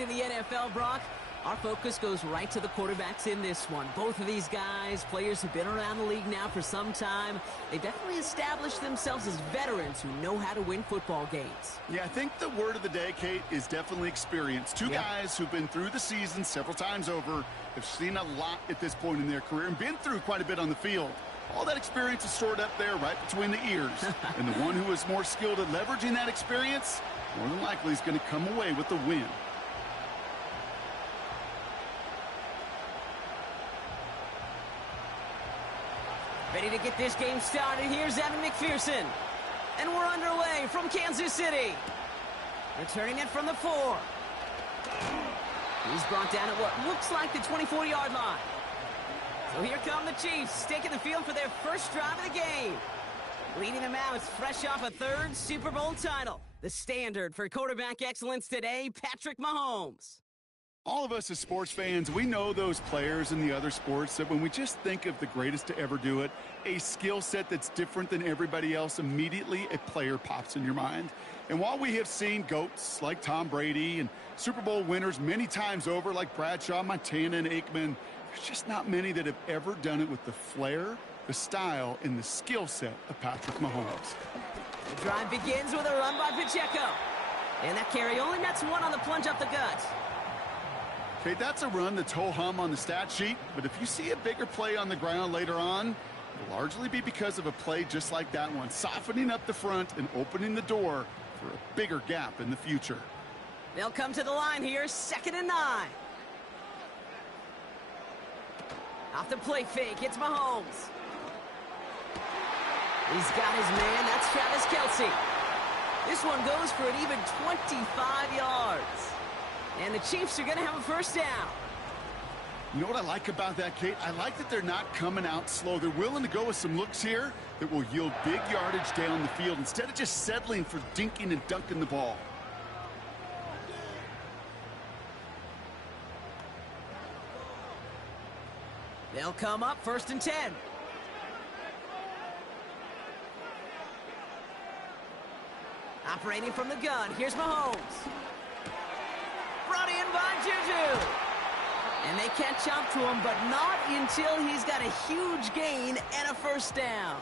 in the NFL, Brock. Our focus goes right to the quarterbacks in this one. Both of these guys, players who've been around the league now for some time, they've definitely established themselves as veterans who know how to win football games. Yeah, I think the word of the day, Kate, is definitely experience. Two guys who've been through the season several times over, have seen a lot at this point in their career, and been through quite a bit on the field. All that experience is stored up there right between the ears. And the one who is more skilled at leveraging that experience, more than likely is going to come away with the win. Ready to get this game started. Here's Evan McPherson. And we're underway from Kansas City. Returning it from the 4. He's brought down at what looks like the 24-yard line. So here come the Chiefs, taking the field for their first drive of the game. Leading them out is fresh off a 3rd Super Bowl title. The standard for quarterback excellence today, Patrick Mahomes. All of us as sports fans, we know those players in the other sports that when we just think of the greatest to ever do it, a skill set that's different than everybody else, immediately a player pops in your mind. And while we have seen GOATs like Tom Brady and Super Bowl winners many times over like Bradshaw, Montana, and Aikman, there's just not many that have ever done it with the flair, the style, and the skill set of Patrick Mahomes. The drive begins with a run by Pacheco. And that carry only nets 1 on the plunge up the gut. Okay, that's a run that's ho-hum on the stat sheet, but if you see a bigger play on the ground later on, it'll largely be because of a play just like that one, softening up the front and opening the door for a bigger gap in the future. They'll come to the line here, 2nd and 9. Off the play fake, it's Mahomes. He's got his man, that's Travis Kelce. This one goes for an even 25 yards. And the Chiefs are going to have a first down. You know what I like about that, Kate? I like that they're not coming out slow. They're willing to go with some looks here that will yield big yardage down the field instead of just settling for dinking and dunking the ball. They'll come up 1st and 10. Operating from the gun, here's Mahomes. Brought in by Juju. And they catch up to him, but not until he's got a huge gain and a first down.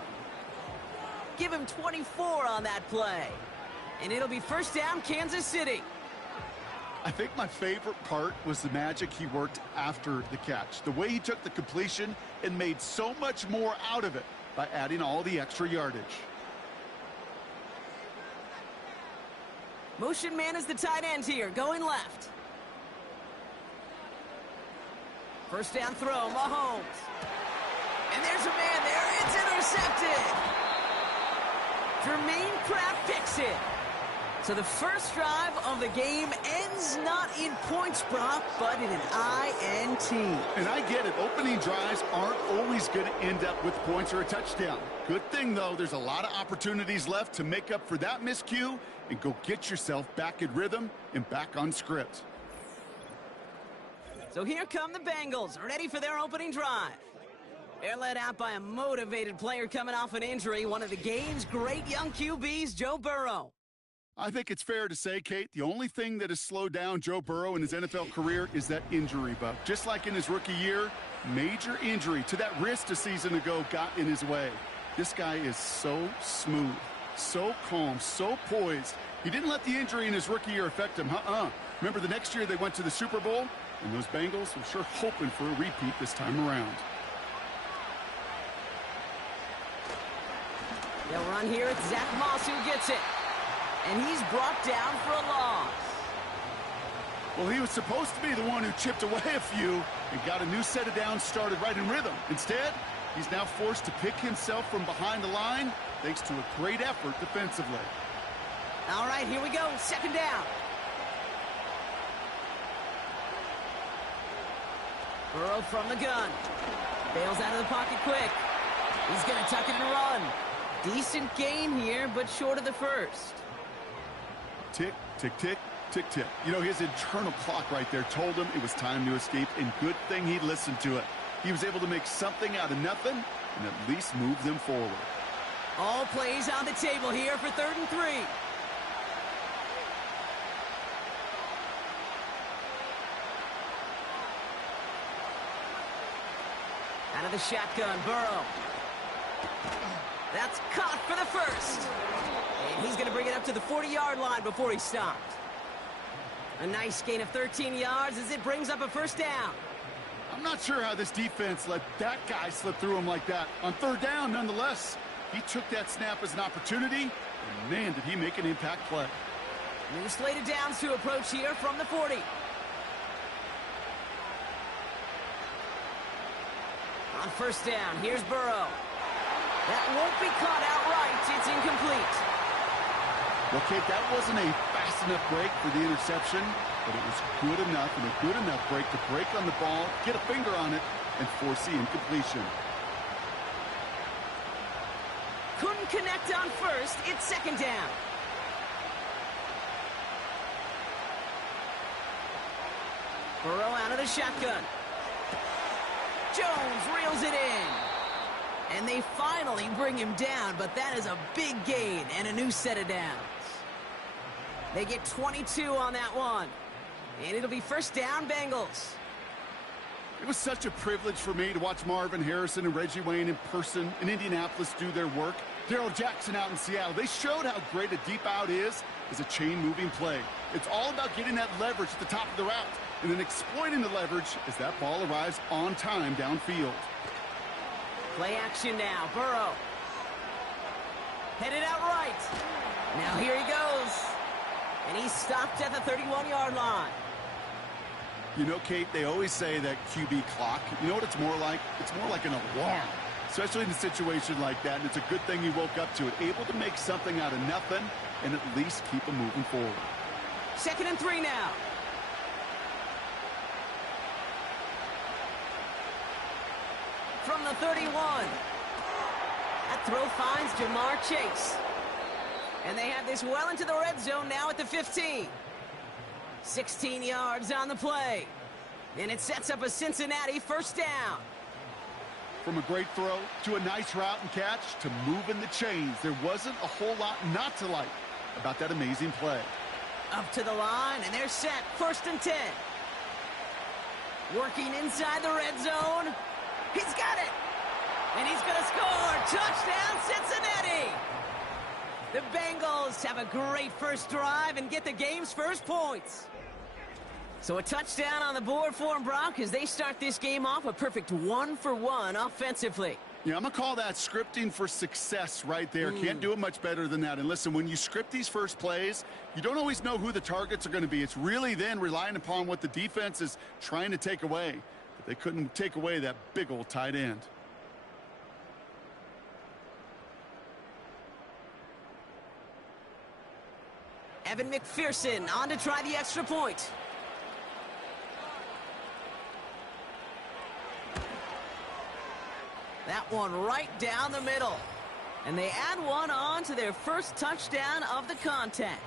Give him 24 on that play. And it'll be first down, Kansas City. I think my favorite part was the magic he worked after the catch. The way he took the completion and made so much more out of it by adding all the extra yardage. Motion man is the tight end here, going left. First down throw, Mahomes. And there's a man there. It's intercepted. Jermaine Pratt picks it. So the first drive of the game ends not in points, Brock, but in an INT. And I get it. Opening drives aren't always going to end up with points or a touchdown. Good thing, though, there's a lot of opportunities left to make up for that miscue and go get yourself back in rhythm and back on script. So here come the Bengals, ready for their opening drive. They're led out by a motivated player coming off an injury, one of the game's great young QBs, Joe Burrow. I think it's fair to say, Kate, the only thing that has slowed down Joe Burrow in his NFL career is that injury bug. Just like in his rookie year, major injury to that wrist a season ago got in his way. This guy is so smooth, so calm, so poised. He didn't let the injury in his rookie year affect him. Remember the next year they went to the Super Bowl? And those Bengals were sure hoping for a repeat this time around. They'll run here. It's Zach Moss who gets it. And he's brought down for a loss. Well, he was supposed to be the one who chipped away a few and got a new set of downs started right in rhythm. Instead, he's now forced to pick himself from behind the line thanks to a great effort defensively. All right, here we go. 2nd down. Burrow from the gun. Bails out of the pocket quick. He's going to tuck it and run. Decent gain here, but short of the first. Tick, tick, tick, tick, tick. You know, his internal clock right there told him it was time to escape, and good thing he listened to it. He was able to make something out of nothing and at least move them forward. All plays on the table here for 3rd and 3. Out of the shotgun, Burrow. That's caught for the first. And he's going to bring it up to the 40-yard line before he stopped. A nice gain of 13 yards as it brings up a first down. I'm not sure how this defense let that guy slip through him like that. On third down, nonetheless, he took that snap as an opportunity, and man, did he make an impact play. New slated downs to approach here from the 40. On first down, here's Burrow. That won't be caught outright. It's incomplete. Well, Kate, that wasn't a fast enough break for the interception, but it was good enough and a good enough break to break on the ball, get a finger on it, and force the incompletion. Couldn't connect on first. It's second down. Burrow out of the shotgun. Jones reels it in. And they finally bring him down, but that is a big gain and a new set of downs. They get 22 on that one. And it'll be first down, Bengals. It was such a privilege for me to watch Marvin Harrison and Reggie Wayne in person in Indianapolis do their work. Darrell Jackson out in Seattle. They showed how great a deep out is as a chain-moving play. It's all about getting that leverage at the top of the route and then exploiting the leverage as that ball arrives on time downfield. Play action now. Burrow. Headed out right. Now here he goes. And he's stopped at the 31-yard line. You know, Kate, they always say that QB clock. You know what it's more like? It's more like an alarm, especially in a situation like that. And it's a good thing he woke up to it, able to make something out of nothing and at least keep him moving forward. 2nd and 3 now. From the 31. That throw finds Jamar Chase. And they have this well into the red zone now at the 15. 16 yards on the play. And it sets up a Cincinnati first down. From a great throw to a nice route and catch to moving the chains, there wasn't a whole lot not to like about that amazing play. Up to the line, and they're set. 1st and 10. Working inside the red zone. He's got it. And he's going to score. Touchdown, Cincinnati. The Bengals have a great first drive and get the game's first points. So a touchdown on the board for them, Brock, as they start this game off a perfect 1-for-1 offensively. Yeah, I'm going to call that scripting for success right there. Can't do it much better than that. And listen, when you script these first plays, you don't always know who the targets are going to be. It's really then relying upon what the defense is trying to take away. But they couldn't take away that big old tight end. Evan McPherson on to try the extra point. That one right down the middle. And they add one on to their first touchdown of the contest.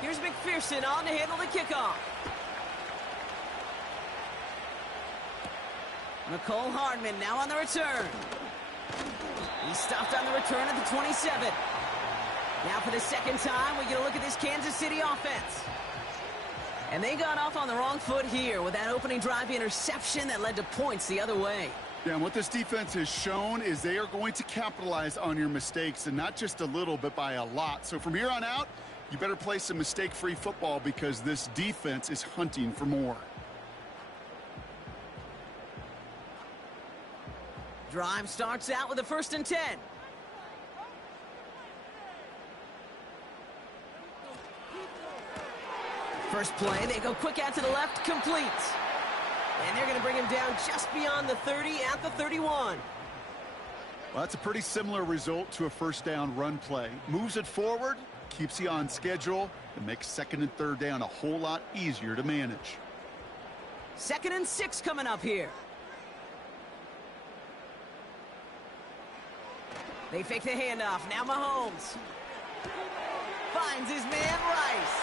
Here's McPherson on to handle the kickoff. McCole Hardman now on the return. He stopped on the return at the 27. Now for the second time, we get a look at this Kansas City offense. And they got off on the wrong foot here with that opening drive interception that led to points the other way. Yeah, and what this defense has shown is they are going to capitalize on your mistakes, and not just a little, but by a lot. So from here on out, you better play some mistake-free football because this defense is hunting for more. Drive starts out with a 1st and 10. First play, they go quick out to the left, complete. And they're going to bring him down just beyond the 30 at the 31. Well, that's a pretty similar result to a first down run play. Moves it forward, keeps you on schedule, and makes 2nd and 3rd down a whole lot easier to manage. 2nd and 6 coming up here. They fake the handoff. Now Mahomes finds his man Rice.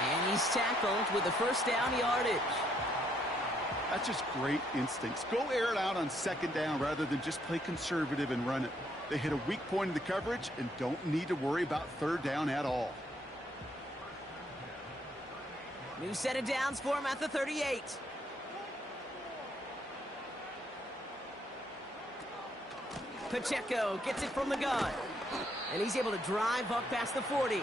And he's tackled with the first down yardage. That's just great instincts. Go air it out on second down rather than just play conservative and run it. They hit a weak point in the coverage and don't need to worry about third down at all. New set of downs for him at the 38. Pacheco gets it from the gun. And he's able to drive up past the 40.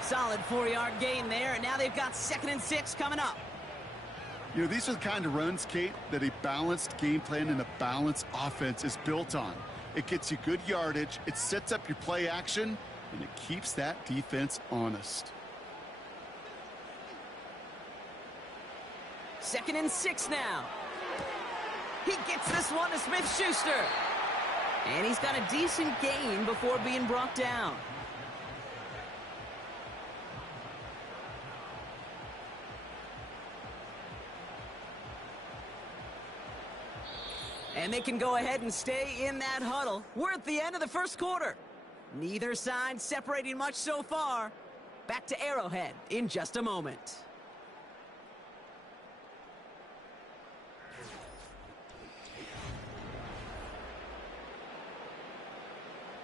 Solid 4-yard gain there, and now they've got 2nd and 6 coming up. You know, these are the kind of runs, Kate, that a balanced game plan and a balanced offense is built on. It gets you good yardage, it sets up your play action, and it keeps that defense honest. 2nd and 6 now. He gets this one to Smith-Schuster. And he's got a decent gain before being brought down. And they can go ahead and stay in that huddle. We're at the end of the first quarter. Neither side separating much so far. Back to Arrowhead in just a moment.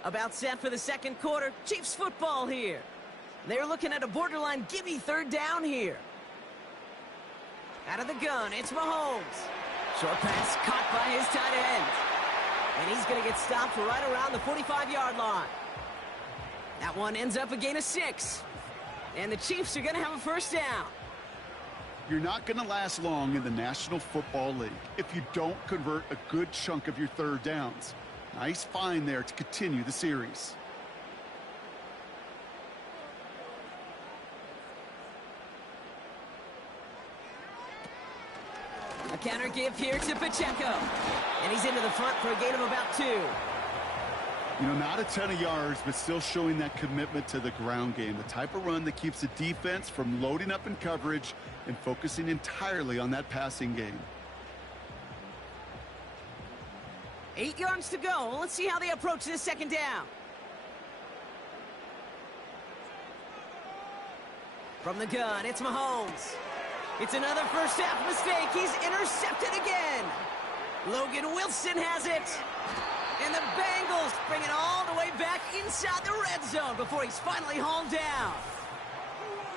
About set for the second quarter. Chiefs football here. They're looking at a borderline gimme third down here. Out of the gun, it's Mahomes. Short pass caught by his tight end. And he's going to get stopped right around the 45-yard line. That one ends up a gain of 6. And the Chiefs are going to have a first down. You're not going to last long in the National Football League if you don't convert a good chunk of your third downs. Nice find there to continue the series. A counter give here to Pacheco. And he's into the front for a gain of about 2. You know, not a ton of yards, but still showing that commitment to the ground game. The type of run that keeps the defense from loading up in coverage and focusing entirely on that passing game. 8 yards to go. Let's see how they approach this second down. From the gun, it's Mahomes. It's another first half mistake. He's intercepted again. Logan Wilson has it. And the Bengals bring it all the way back inside the red zone before he's finally hauled down.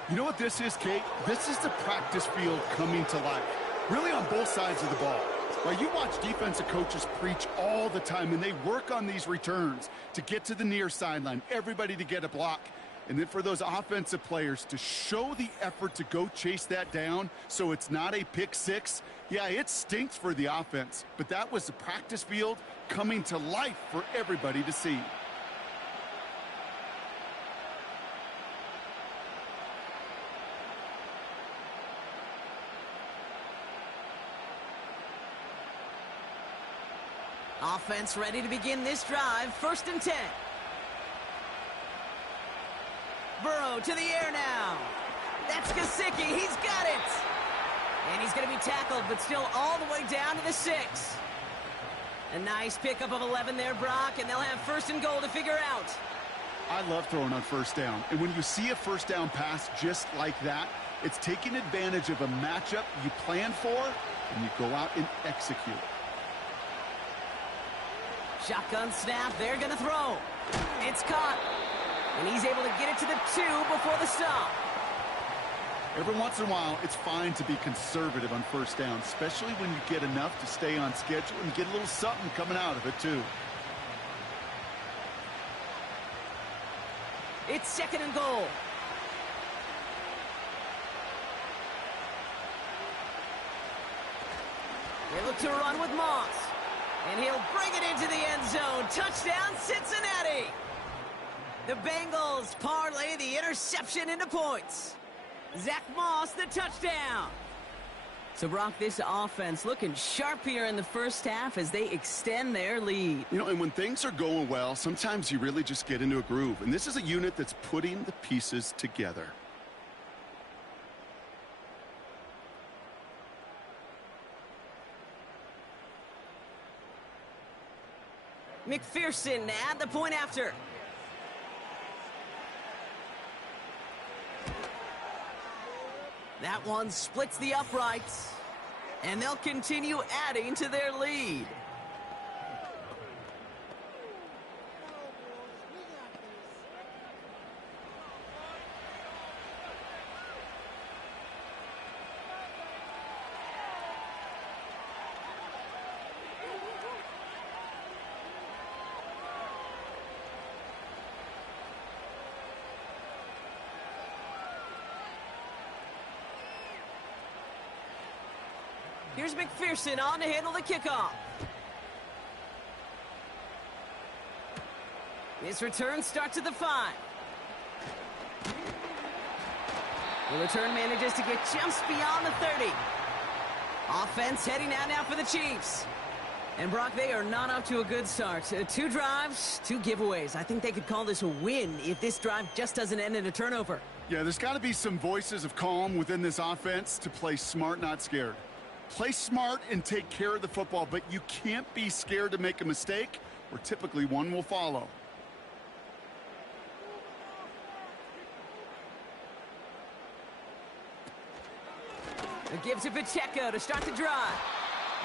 You know what this is, Kate? This is the practice field coming to life. Really on both sides of the ball. Well, you watch defensive coaches preach all the time, and they work on these returns to get to the near sideline, everybody to get a block. And then for those offensive players to show the effort to go chase that down so it's not a pick six. Yeah, it stinks for the offense, but that was the practice field coming to life for everybody to see. Offense ready to begin this drive. 1st and 10. Burrow to the air now. That's Gesicki. He's got it. And he's going to be tackled, but still all the way down to the 6. A nice pickup of 11 there, Brock, and they'll have 1st and goal to figure out. I love throwing on 1st down. And when you see a 1st down pass just like that, it's taking advantage of a matchup you plan for, and you go out and execute. Shotgun snap, they're going to throw. It's caught. And he's able to get it to the 2 before the stop. Every once in a while, it's fine to be conservative on 1st down, especially when you get enough to stay on schedule and get a little something coming out of it, too. It's 2nd and goal. They look to run with Moss. And he'll bring it into the end zone. Touchdown, Cincinnati. The Bengals parlay the interception into points. Zach Moss, the touchdown. So, Brock, this offense looking sharp here in the first half as they extend their lead. You know, and when things are going well, sometimes you really just get into a groove. And this is a unit that's putting the pieces together. McPherson at the point after. That one splits the uprights, and they'll continue adding to their lead. Here's McPherson on to handle the kickoff. His return starts at the 5. The return manages to get just beyond the 30. Offense heading out now for the Chiefs. And Brock, they are not off to a good start. 2 drives, 2 giveaways. I think they could call this a win if this drive just doesn't end in a turnover. Yeah, there's got to be some voices of calm within this offense to play smart, not scared. Play smart and take care of the football, but you can't be scared to make a mistake, or typically one will follow. It gives to Pacheco to start the drive.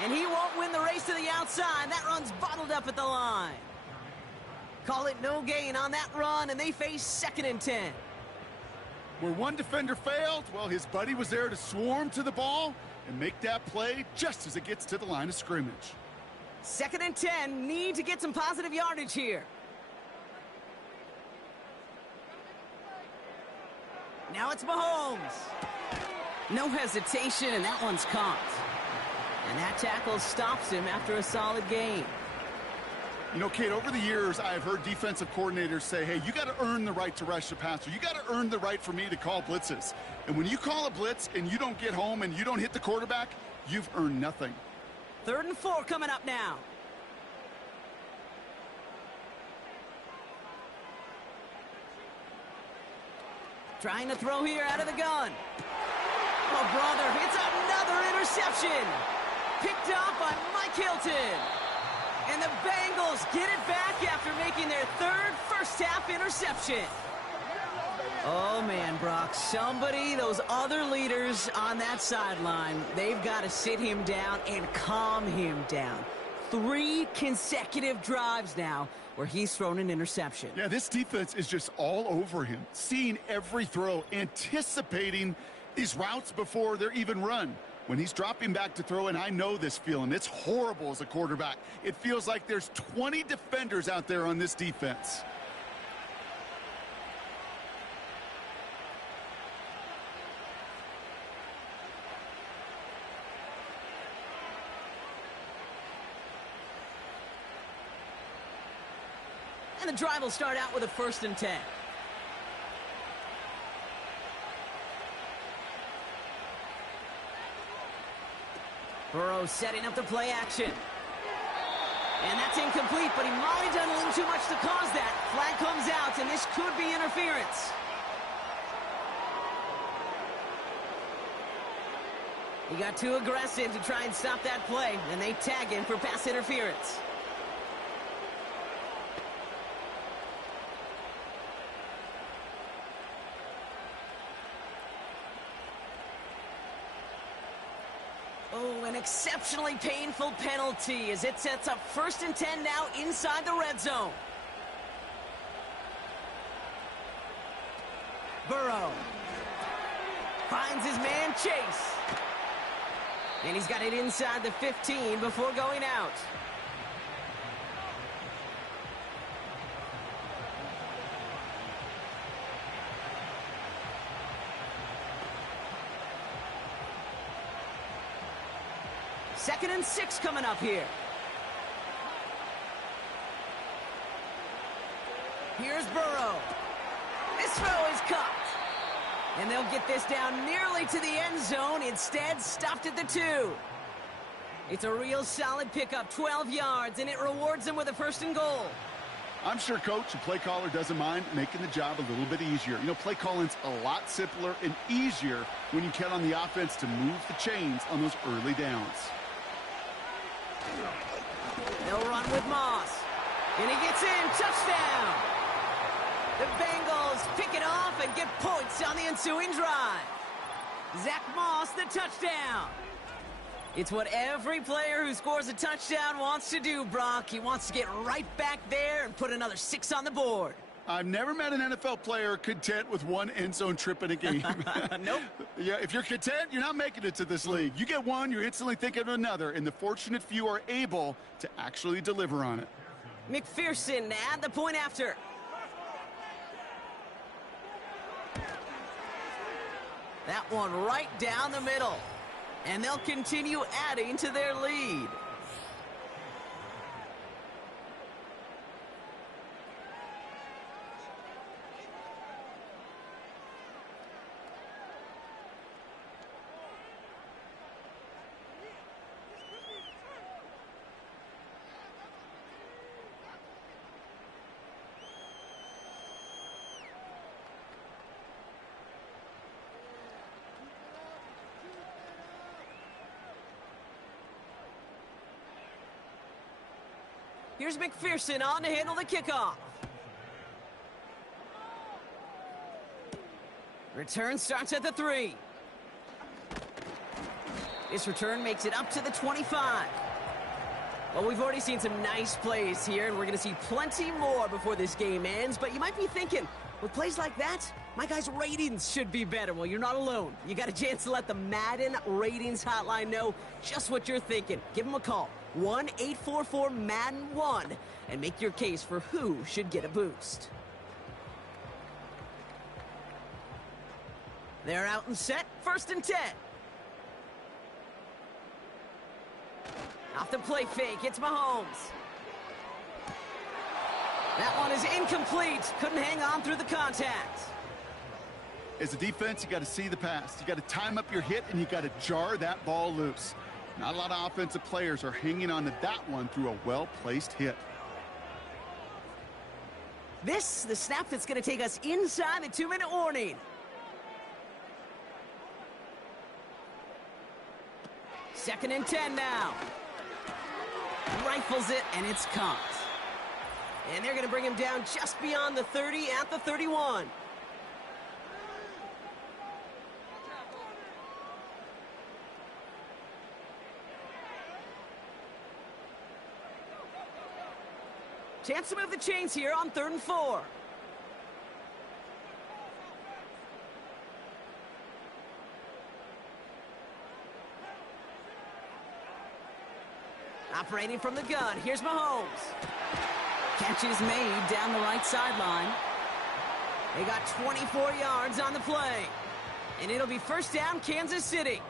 And he won't win the race to the outside. That run's bottled up at the line. Call it no gain on that run, and they face 2nd and 10. Where one defender failed, well, his buddy was there to swarm to the ball and make that play just as it gets to the line of scrimmage. 2nd and 10, need to get some positive yardage here. Now it's Mahomes. No hesitation, and that one's caught. And that tackle stops him after a solid gain. You know, Kate, over the years, I've heard defensive coordinators say, hey, you got to earn the right to rush the passer. You got to earn the right for me to call blitzes. And when you call a blitz and you don't get home and you don't hit the quarterback, you've earned nothing. 3rd and 4 coming up now. Trying to throw here out of the gun. Oh, brother, it's another interception. Picked off by Mike Hilton. And the Bengals get it back after making their 3rd first-half interception. Oh, man, Brock, those other leaders on that sideline, they've got to sit him down and calm him down. 3 consecutive drives now where he's thrown an interception. Yeah, this defense is just all over him, seeing every throw, anticipating these routes before they're even run. When he's dropping back to throw, and I know this feeling, it's horrible as a quarterback. It feels like there's 20 defenders out there on this defense. And the drive will start out with a 1st and 10. Burrow setting up the play action. And that's incomplete, but he might have done a little too much to cause that. Flag comes out, and this could be interference. He got too aggressive to try and stop that play, and they tag him for pass interference. Oh, an exceptionally painful penalty as it sets up 1st and 10 now inside the red zone. Burrow finds his man Chase. And he's got it inside the 15 before going out. Second and 6 coming up here. Here's Burrow. This throw is caught. And they'll get this down nearly to the end zone. Instead, stopped at the 2. It's a real solid pickup, 12 yards, and it rewards them with a 1st and goal. I'm sure coach and play caller doesn't mind making the job a little bit easier. You know, play calling's a lot simpler and easier when you count on the offense to move the chains on those early downs. They'll run with Moss. And he gets in. Touchdown. The Bengals pick it off and get points on the ensuing drive. Zach Moss, the touchdown. It's what every player who scores a touchdown wants to do, Brock. He wants to get right back there and put another 6 on the board. I've never met an NFL player content with one end zone trip in a game. Nope. Yeah, if you're content, you're not making it to this league. You get one, you're instantly thinking of another, and the fortunate few are able to actually deliver on it. McPherson at the point after. That one right down the middle. And they'll continue adding to their lead. Here's McPherson on to handle the kickoff. Return starts at the 3. This return makes it up to the 25. Well, we've already seen some nice plays here, and we're going to see plenty more before this game ends. But you might be thinking, with plays like that, my guys' ratings should be better. Well, you're not alone. You got a chance to let the Madden Ratings Hotline know just what you're thinking. Give them a call. 1-844-MADDEN-1 and make your case for who should get a boost. They're out and set. 1st and 10. Off the play fake. It's Mahomes. That one is incomplete. Couldn't hang on through the contact. As a defense, you got to see the pass. You got to time up your hit, and you got to jar that ball loose. Not a lot of offensive players are hanging on to that one through a well-placed hit. This, the snap that's going to take us inside the 2-minute warning. Second and 10 now. Rifles it, and it's caught. And they're going to bring him down just beyond the 30 at the 31. Chance to move the chains here on 3rd and 4. Operating from the gun, here's Mahomes. Catch is made down the right sideline. They got 24 yards on the play. And it'll be 1st down, Kansas City.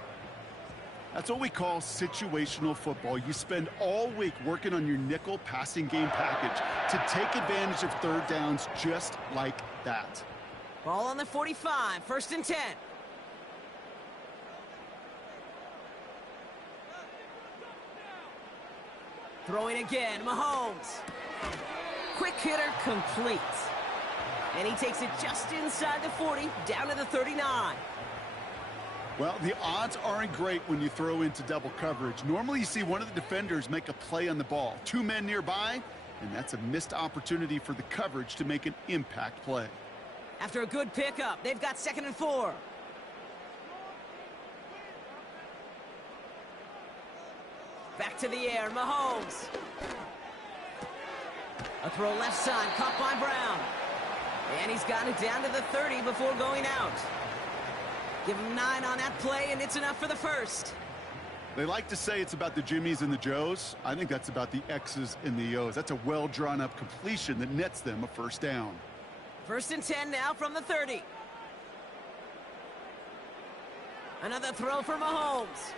That's what we call situational football. You spend all week working on your nickel passing game package to take advantage of 3rd downs just like that. Ball on the 45, 1st and 10. Throwing again, Mahomes. Quick hitter complete. And he takes it just inside the 40, down to the 39. Well, the odds aren't great when you throw into double coverage. Normally you see one of the defenders make a play on the ball. 2 men nearby, and that's a missed opportunity for the coverage to make an impact play. After a good pickup, they've got 2nd and 4. Back to the air, Mahomes. A throw left side, caught by Brown. And he's got it down to the 30 before going out. Give him 9 on that play, and it's enough for the 1st. They like to say it's about the Jimmies and the Joes. I think that's about the X's and the O's. That's a well-drawn-up completion that nets them a 1st down. 1st and 10 now from the 30. Another throw for Mahomes.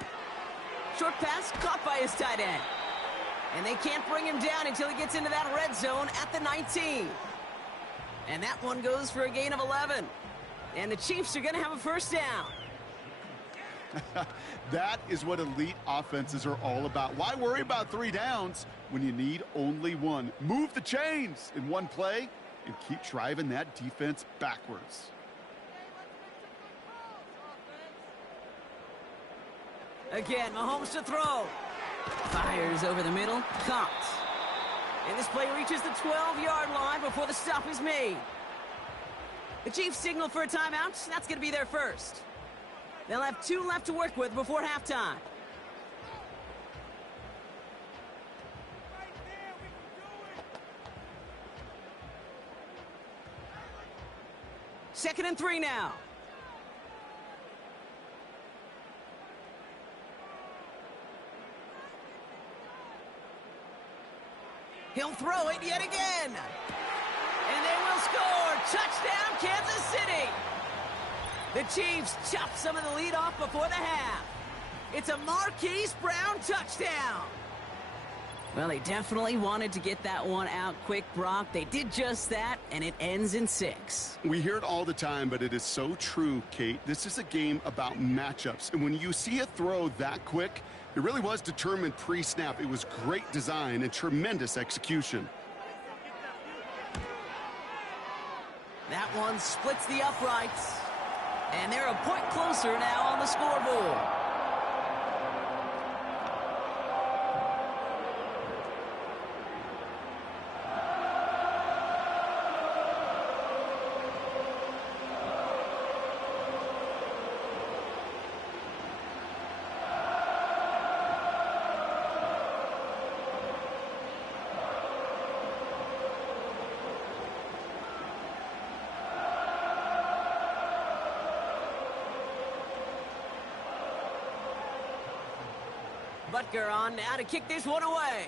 Short pass caught by his tight end. And they can't bring him down until he gets into that red zone at the 19. And that one goes for a gain of 11. And the Chiefs are going to have a 1st down. That is what elite offenses are all about. Why worry about 3 downs when you need only 1? Move the chains in one play and keep driving that defense backwards. Again, Mahomes to throw. Fires over the middle, caught. And this play reaches the 12-yard line before the stop is made. The Chiefs signal for a timeout. That's going to be their 1st. They'll have 2 left to work with before halftime. Second and 3 now. He'll throw it yet again. And they will score. Touchdown, Kansas City. The Chiefs chop some of the lead off before the half. It's a Marquise Brown touchdown. Well, they definitely wanted to get that one out quick, Brock. They did just that, and it ends in 6. We hear it all the time, but it is so true, Kate. This is a game about matchups. And when you see a throw that quick, it really was determined pre-snap. It was great design and tremendous execution. That one splits the uprights. And they're a point closer now on the scoreboard. Butker on now to kick this one away.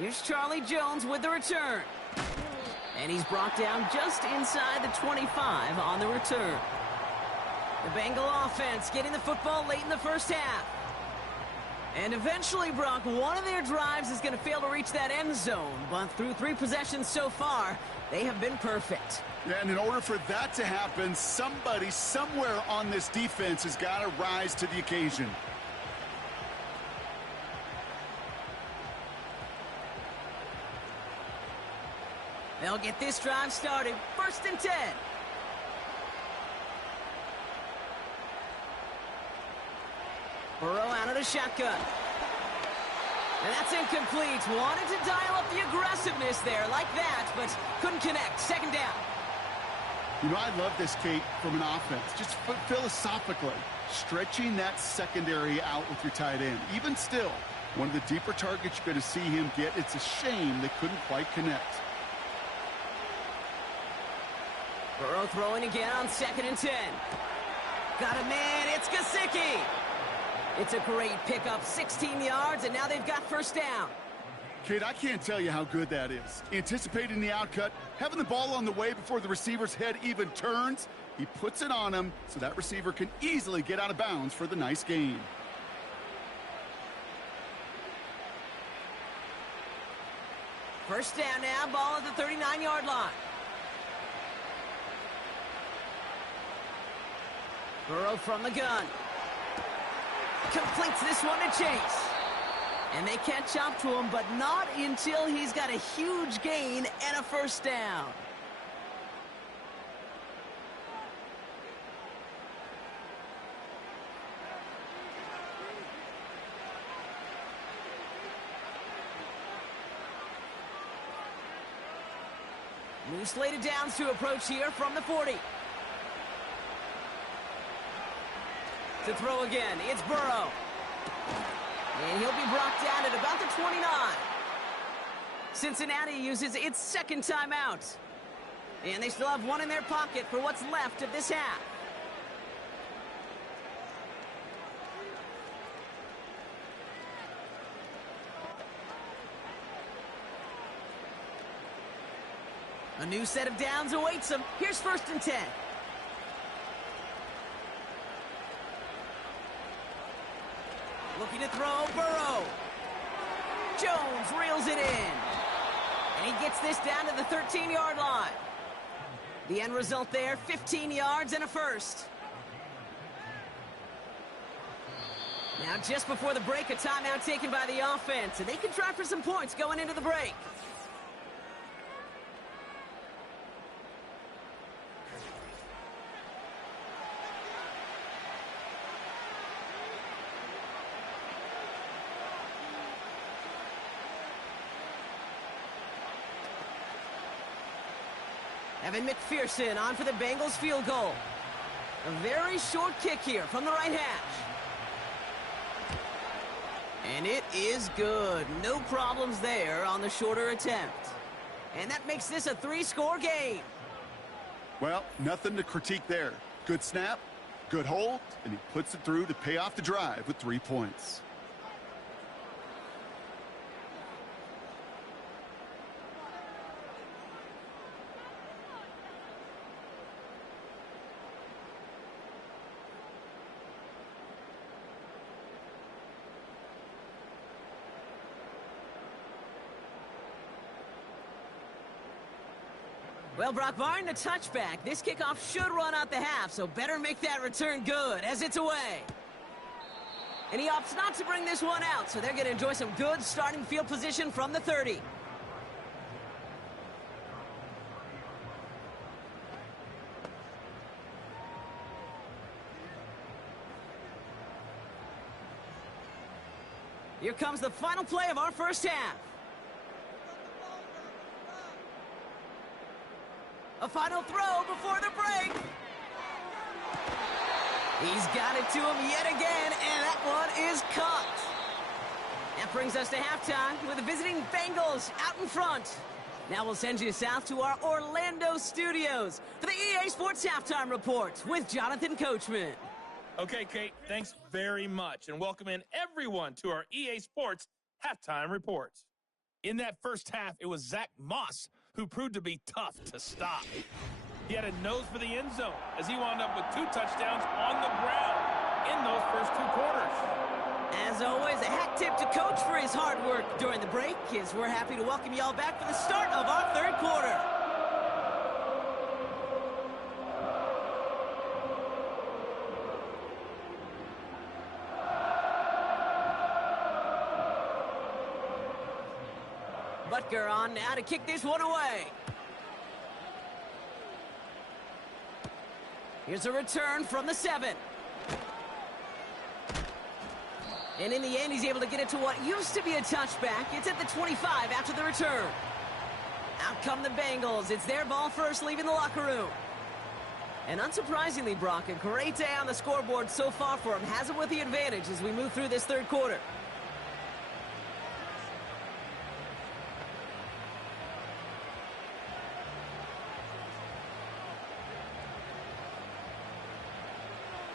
Here's Charlie Jones with the return. And he's brought down just inside the 25 on the return. The Bengal offense getting the football late in the first half. And eventually, Brock, one of their drives is going to fail to reach that end zone. But through 3 possessions so far, they have been perfect. Yeah, and in order for that to happen, somebody somewhere on this defense has got to rise to the occasion. They'll get this drive started. 1st and 10. Burrow out of the shotgun. And that's incomplete. Wanted to dial up the aggressiveness there like that, but couldn't connect. 2nd down. You know, I love this, Kate, from an offense. Just philosophically, stretching that secondary out with your tight end. Even still, one of the deeper targets you're going to see him get. It's a shame they couldn't quite connect. Burrow throwing again on 2nd and 10. Got a man. It's Gesicki. It's a great pickup. 16 yards, and now they've got 1st down. Kate, I can't tell you how good that is. Anticipating the outcut, having the ball on the way before the receiver's head even turns. He puts it on him so that receiver can easily get out of bounds for the nice gain. First down now, ball at the 39-yard line. Burrow from the gun. Completes this one to Chase. And they catch up to him, but not until he's got a huge gain and a 1st down. New slated downs to approach here from the 40. To throw again, it's Burrow. And he'll be brought down at about the 29. Cincinnati uses its 2nd timeout. And they still have one in their pocket for what's left of this half. A new set of downs awaits them. Here's 1st and 10. Looking to throw, Burrow. Jones reels it in. And he gets this down to the 13-yard line. The end result there, 15 yards and a 1st. Now just before the break, a timeout taken by the offense. And they can try for some points going into the break. Evan McPherson on for the Bengals field goal. A very short kick here from the right hash. And it is good. No problems there on the shorter attempt. And that makes this a 3-score game. Well, nothing to critique there. Good snap, good hold, and he puts it through to pay off the drive with 3 points. Well, Brock, barring the touchback, this kickoff should run out the half, so better make that return good as it's away. And he opts not to bring this one out, so they're going to enjoy some good starting field position from the 30. Here comes the final play of our first half. A final throw before the break. He's got it to him yet again, and that one is caught. That brings us to halftime with the visiting Bengals out in front. Now we'll send you south to our Orlando studios for the EA Sports Halftime Report with Jonathan Coachman. Okay, Kate, thanks very much, and welcome in everyone to our EA Sports Halftime Reports. In that first half, it was Zach Moss who proved to be tough to stop. He had a nose for the end zone as he wound up with 2 touchdowns on the ground in those first 2 quarters. As always, a hat tip to Coach for his hard work during the break, as we're happy to welcome y'all back for the start of our third quarter. Butker on now to kick this one away. Here's a return from the 7. And in the end, he's able to get it to what used to be a touchback. It's at the 25 after the return. Out come the Bengals. It's their ball first, leaving the locker room. And unsurprisingly, Brock, a great day on the scoreboard so far for him. Has him with the advantage as we move through this third quarter.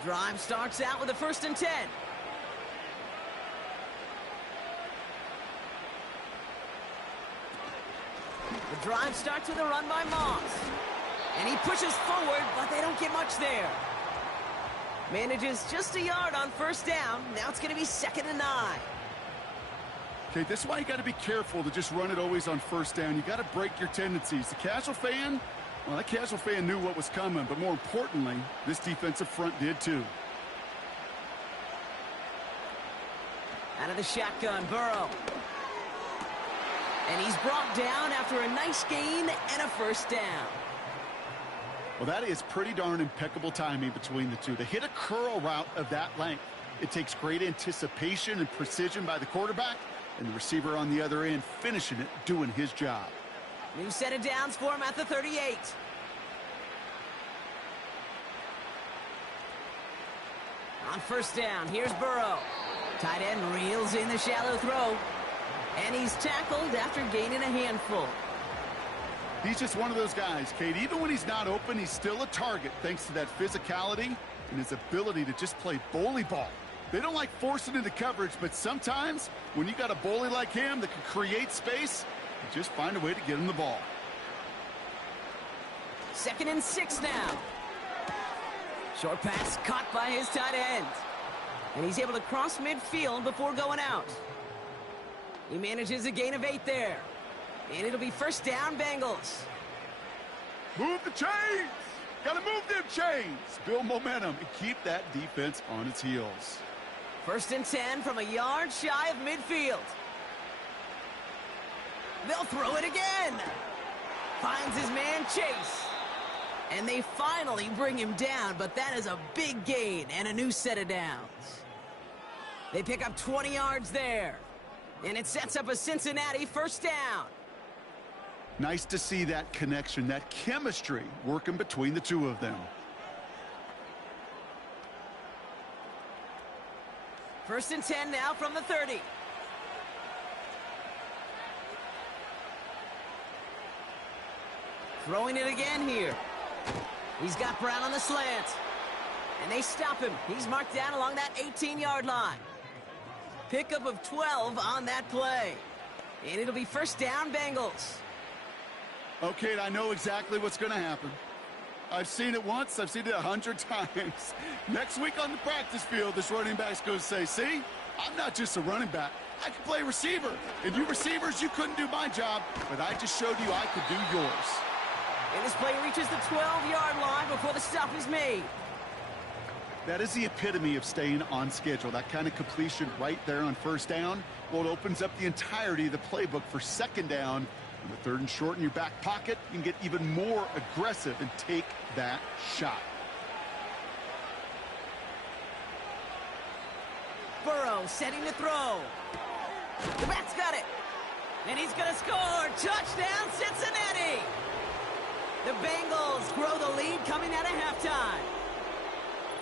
Drive starts out with a 1st and 10. The drive starts with a run by Moss. And he pushes forward, but they don't get much there. Manages just a yard on 1st down. Now it's going to be 2nd and 9. Okay, this is why you got to be careful to just run it always on 1st down. You got to break your tendencies. The casual fan, well, that casual fan knew what was coming, but more importantly, this defensive front did too. Out of the shotgun, Burrow. And he's brought down after a nice gain and a 1st down. Well, that is pretty darn impeccable timing between the two. To hit a curl route of that length, it takes great anticipation and precision by the quarterback, and the receiver on the other end finishing it, doing his job. New set of downs for him at the 38. On 1st down, here's Burrow. Tight end reels in the shallow throw. And he's tackled after gaining a handful. He's just one of those guys, Kate. Even when he's not open, he's still a target thanks to that physicality and his ability to just play bully ball. They don't like forcing into coverage, but sometimes when you got a bully like him that can create space, you just find a way to get him the ball. 2nd and 6 now. Short pass caught by his tight end. And he's able to cross midfield before going out. He manages a gain of 8 there. And it'll be 1st down, Bengals. Move the chains! Gotta move them chains! Build momentum and keep that defense on its heels. 1st and 10 from a yard shy of midfield. They'll throw it again. Finds his man Chase. And they finally bring him down, but that is a big gain and a new set of downs. They pick up 20 yards there. And it sets up a Cincinnati 1st down. Nice to see that connection, that chemistry working between the two of them. First and 10 now from the 30. Throwing it again here. He's got Brown on the slant. And they stop him. He's marked down along that 18-yard line. Pickup of 12 on that play. And it'll be first down, Bengals. Okay, I know exactly what's going to happen. I've seen it once. I've seen it 100 times. Next week on the practice field, this running back's going to say, see, I'm not just a running back. I can play receiver. And you receivers, you couldn't do my job, but I just showed you I could do yours. And this play reaches the 12-yard line before the stop is made. That is the epitome of staying on schedule. That kind of completion right there on first down. Well, it opens up the entirety of the playbook for second down. On the third and short in your back pocket, you can get even more aggressive and take that shot. Burrow setting to throw. The back's got it. And he's going to score. Touchdown, Cincinnati. The Bengals grow the lead coming out of halftime.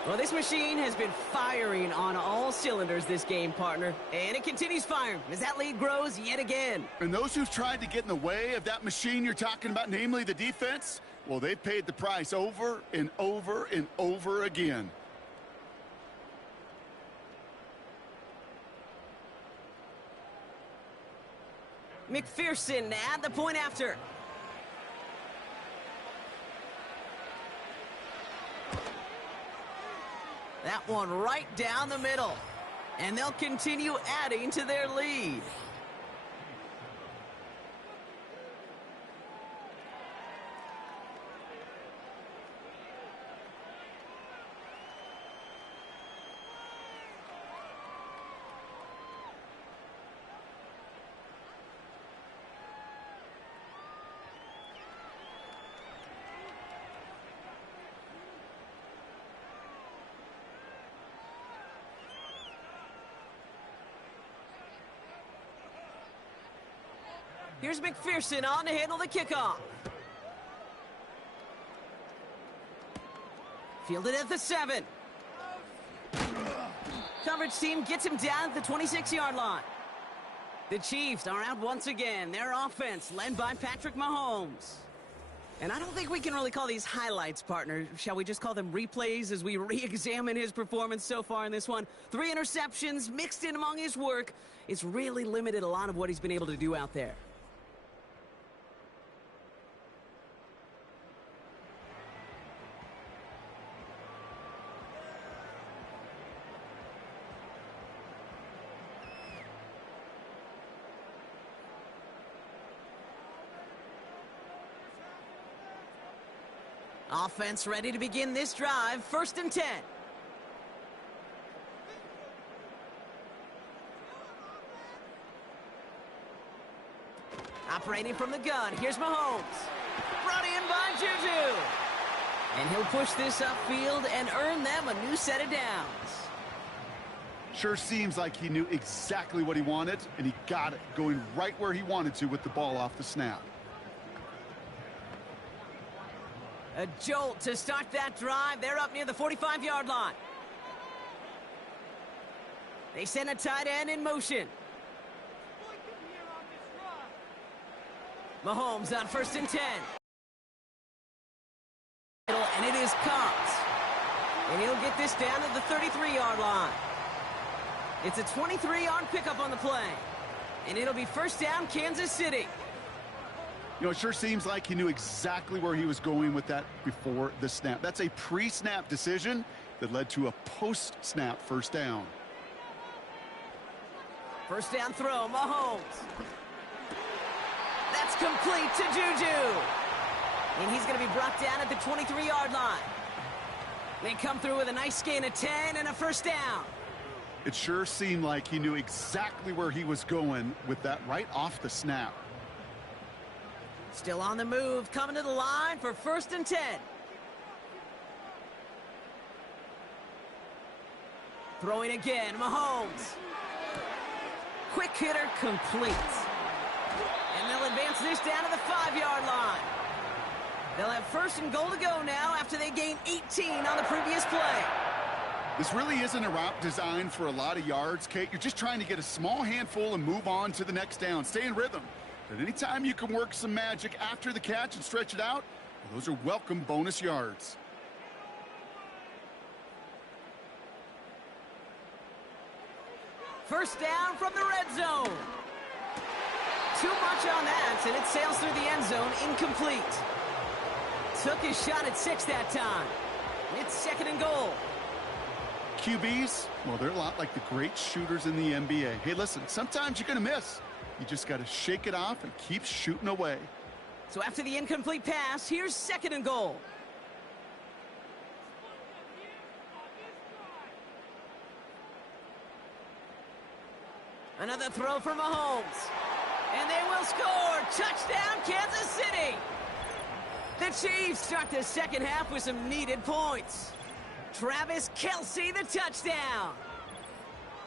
Well, this machine has been firing on all cylinders this game, partner. And it continues firing as that lead grows yet again. And those who've tried to get in the way of that machine you're talking about, namely the defense, well, they've paid the price over and over and over again. McPherson at the point after. That one right down the middle. And they'll continue adding to their lead. Here's McPherson on to handle the kickoff. Fielded at the 7. Coverage team gets him down at the 26-yard line. The Chiefs are out once again. Their offense led by Patrick Mahomes. And I don't think we can really call these highlights, partner. Shall we just call them replays as we re-examine his performance so far in this one? 3 interceptions mixed in among his work. It's really limited a lot of what he's been able to do out there. Offense ready to begin this drive. First and 10. Operating from the gun. Here's Mahomes. Brought in by Juju. And he'll push this upfield and earn them a new set of downs. Sure seems like he knew exactly what he wanted, and he got it, going right where he wanted to with the ball off the snap. A jolt to start that drive. They're up near the 45-yard line. They send a tight end in motion. Mahomes on first and 10. And it is caught. And he'll get this down to the 33-yard line. It's a 23-yard pickup on the play. And it'll be first down, Kansas City. You know, it sure seems like he knew exactly where he was going with that before the snap. That's a pre-snap decision that led to a post-snap first down. First down throw, Mahomes. That's complete to Juju. And he's going to be brought down at the 23-yard line. They come through with a nice gain of 10 and a first down. It sure seemed like he knew exactly where he was going with that right off the snap. Still on the move, coming to the line for first and 10. Throwing again, Mahomes. Quick hitter complete. And they'll advance this down to the 5-yard They'll have first and goal to go now after they gain 18 on the previous play. This really isn't a route designed for a lot of yards, Kate. You're just trying to get a small handful and move on to the next down. Stay in rhythm. But anytime you can work some magic after the catch and stretch it out, those are welcome bonus yards. First down from the red zone. Too much on that, and it sails through the end zone, incomplete. Took his shot at 6 that time. It's second and goal. QBs, well, they're a lot like the great shooters in the NBA. Hey, listen, sometimes you're going to miss. You just got to shake it off and keep shooting away. So after the incomplete pass, here's second and goal. Another throw for Mahomes. And they will score. Touchdown, Kansas City. The Chiefs start the second half with some needed points. Travis Kelce, the touchdown.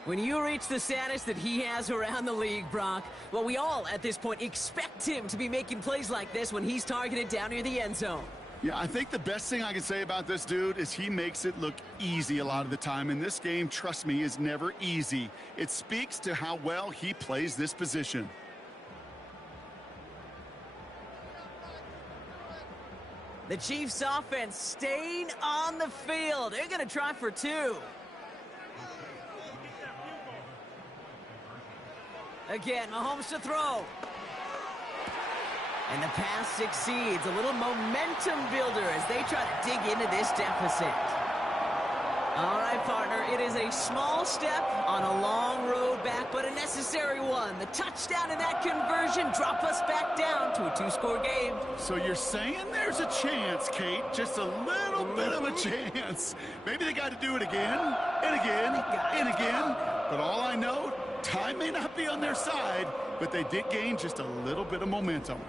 When you reach the status that he has around the league, Brock, well, we all at this point expect him to be making plays like this when he's targeted down near the end zone. Yeah, I think the best thing I can say about this dude is he makes it look easy a lot of the time. And this game, trust me, is never easy. It speaks to how well he plays this position. The Chiefs offense staying on the field. They're going to try for 2. Again, Mahomes to throw. And the pass succeeds. A little momentum builder as they try to dig into this deficit. All right, partner, it is a small step on a long road back, but a necessary one. The touchdown and that conversion drop us back down to a 2-score game. So you're saying there's a chance, Kate, just a little bit of a chance. Maybe they got to do it again and again and again. But all I know, time may not be on their side, but they did gain just a little bit of momentum.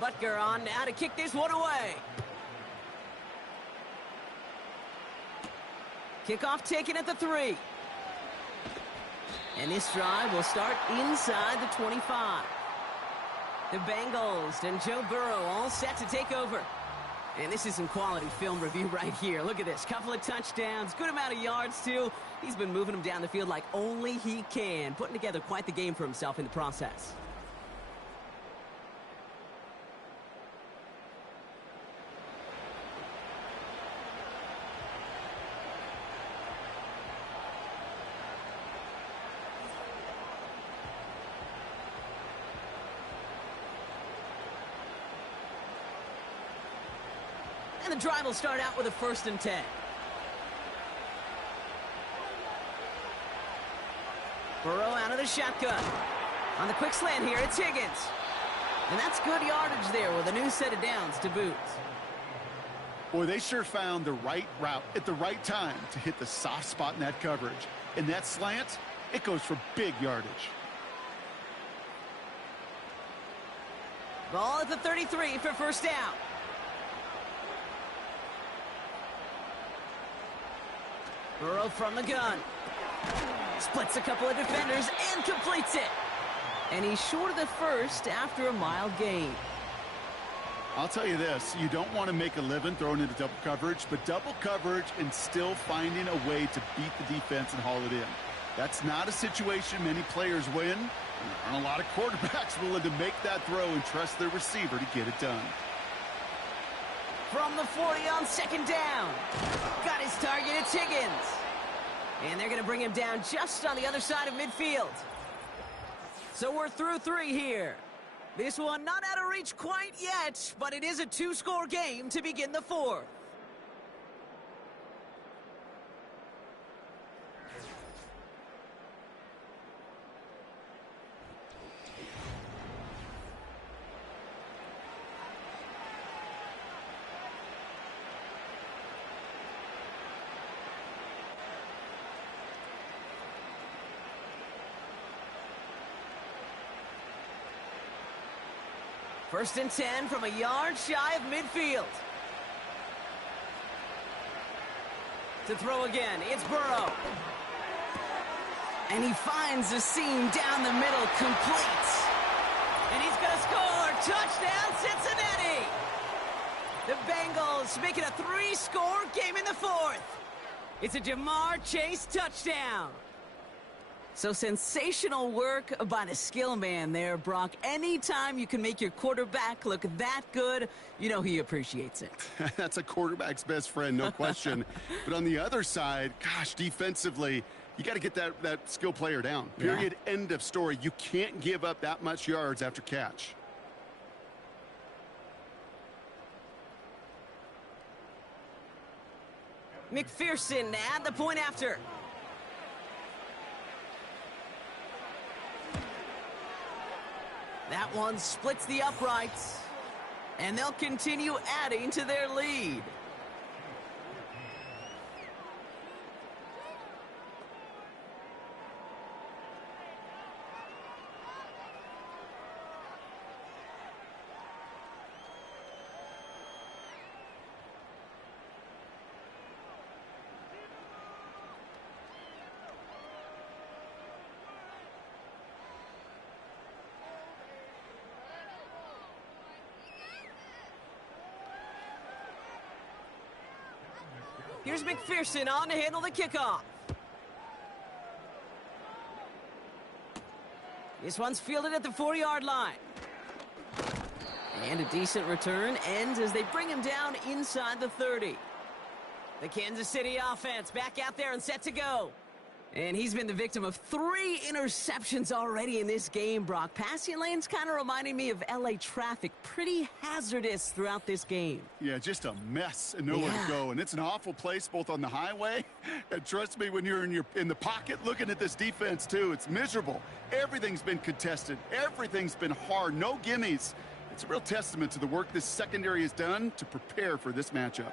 Butker on now to kick this one away. Kickoff taken at the 3. And this drive will start inside the 25. The Bengals and Joe Burrow all set to take over. And this is some quality film review right here. Look at this. Couple of touchdowns. Good amount of yards, too. He's been moving them down the field like only he can. Putting together quite the game for himself in the process. And the drive will start out with a 1st and 10. Burrow out of the shotgun. On the quick slant here, it's Higgins. And that's good yardage there with a new set of downs to boot. Boy, they sure found the right route at the right time to hit the soft spot in that coverage. And that slant, it goes for big yardage. Ball at the 33 for first down. Burrow from the gun. Splits a couple of defenders and completes it. And he's short of the first after a mild gain. I'll tell you this, you don't want to make a living throwing into double coverage, but double coverage and still finding a way to beat the defense and haul it in. That's not a situation many players win, and there aren't a lot of quarterbacks willing to make that throw and trust their receiver to get it done. From the 40 on second down. Got his target, it's Higgins. And they're going to bring him down just on the other side of midfield. So we're through 3 here. This one not out of reach quite yet, but it is a 2-score game to begin the 4th. First and 10 from a yard shy of midfield. To throw again, it's Burrow. And he finds the seam down the middle, complete. And he's going to score. Touchdown, Cincinnati. The Bengals make it a 3-score game in the fourth. It's a Jamar Chase touchdown. So sensational work by the skill man there, Brock. Anytime you can make your quarterback look that good, you know he appreciates it. That's a quarterback's best friend, no question. But on the other side, gosh, defensively, you got to get that skill player down. Period, end of story. You can't give up that much yards after catch. McPherson at the point after. That one splits the uprights, and they'll continue adding to their lead. Here's McPherson on to handle the kickoff. This one's fielded at the 4-yard line. And a decent return ends as they bring him down inside the 30. The Kansas City offense back out there and set to go. And he's been the victim of 3 interceptions already in this game, Brock. Passing lanes kind of reminding me of LA traffic. Pretty hazardous throughout this game. Yeah, just a mess and nowhere to go. And it's an awful place both on the highway. And trust me, when you're in the pocket looking at this defense, too, it's miserable. Everything's been contested. Everything's been hard. No gimmies. It's a real testament to the work this secondary has done to prepare for this matchup.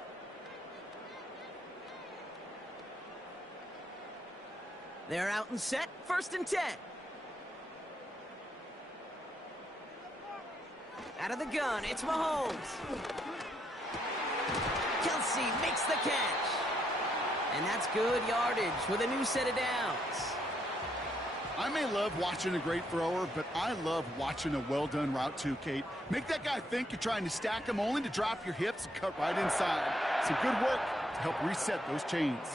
They're out and set. First and 10. Out of the gun, it's Mahomes. Kelsey makes the catch. And that's good yardage with a new set of downs. I may love watching a great thrower, but I love watching a well-done route too, Kate. Make that guy think you're trying to stack him only to drop your hips and cut right inside. Some good work to help reset those chains.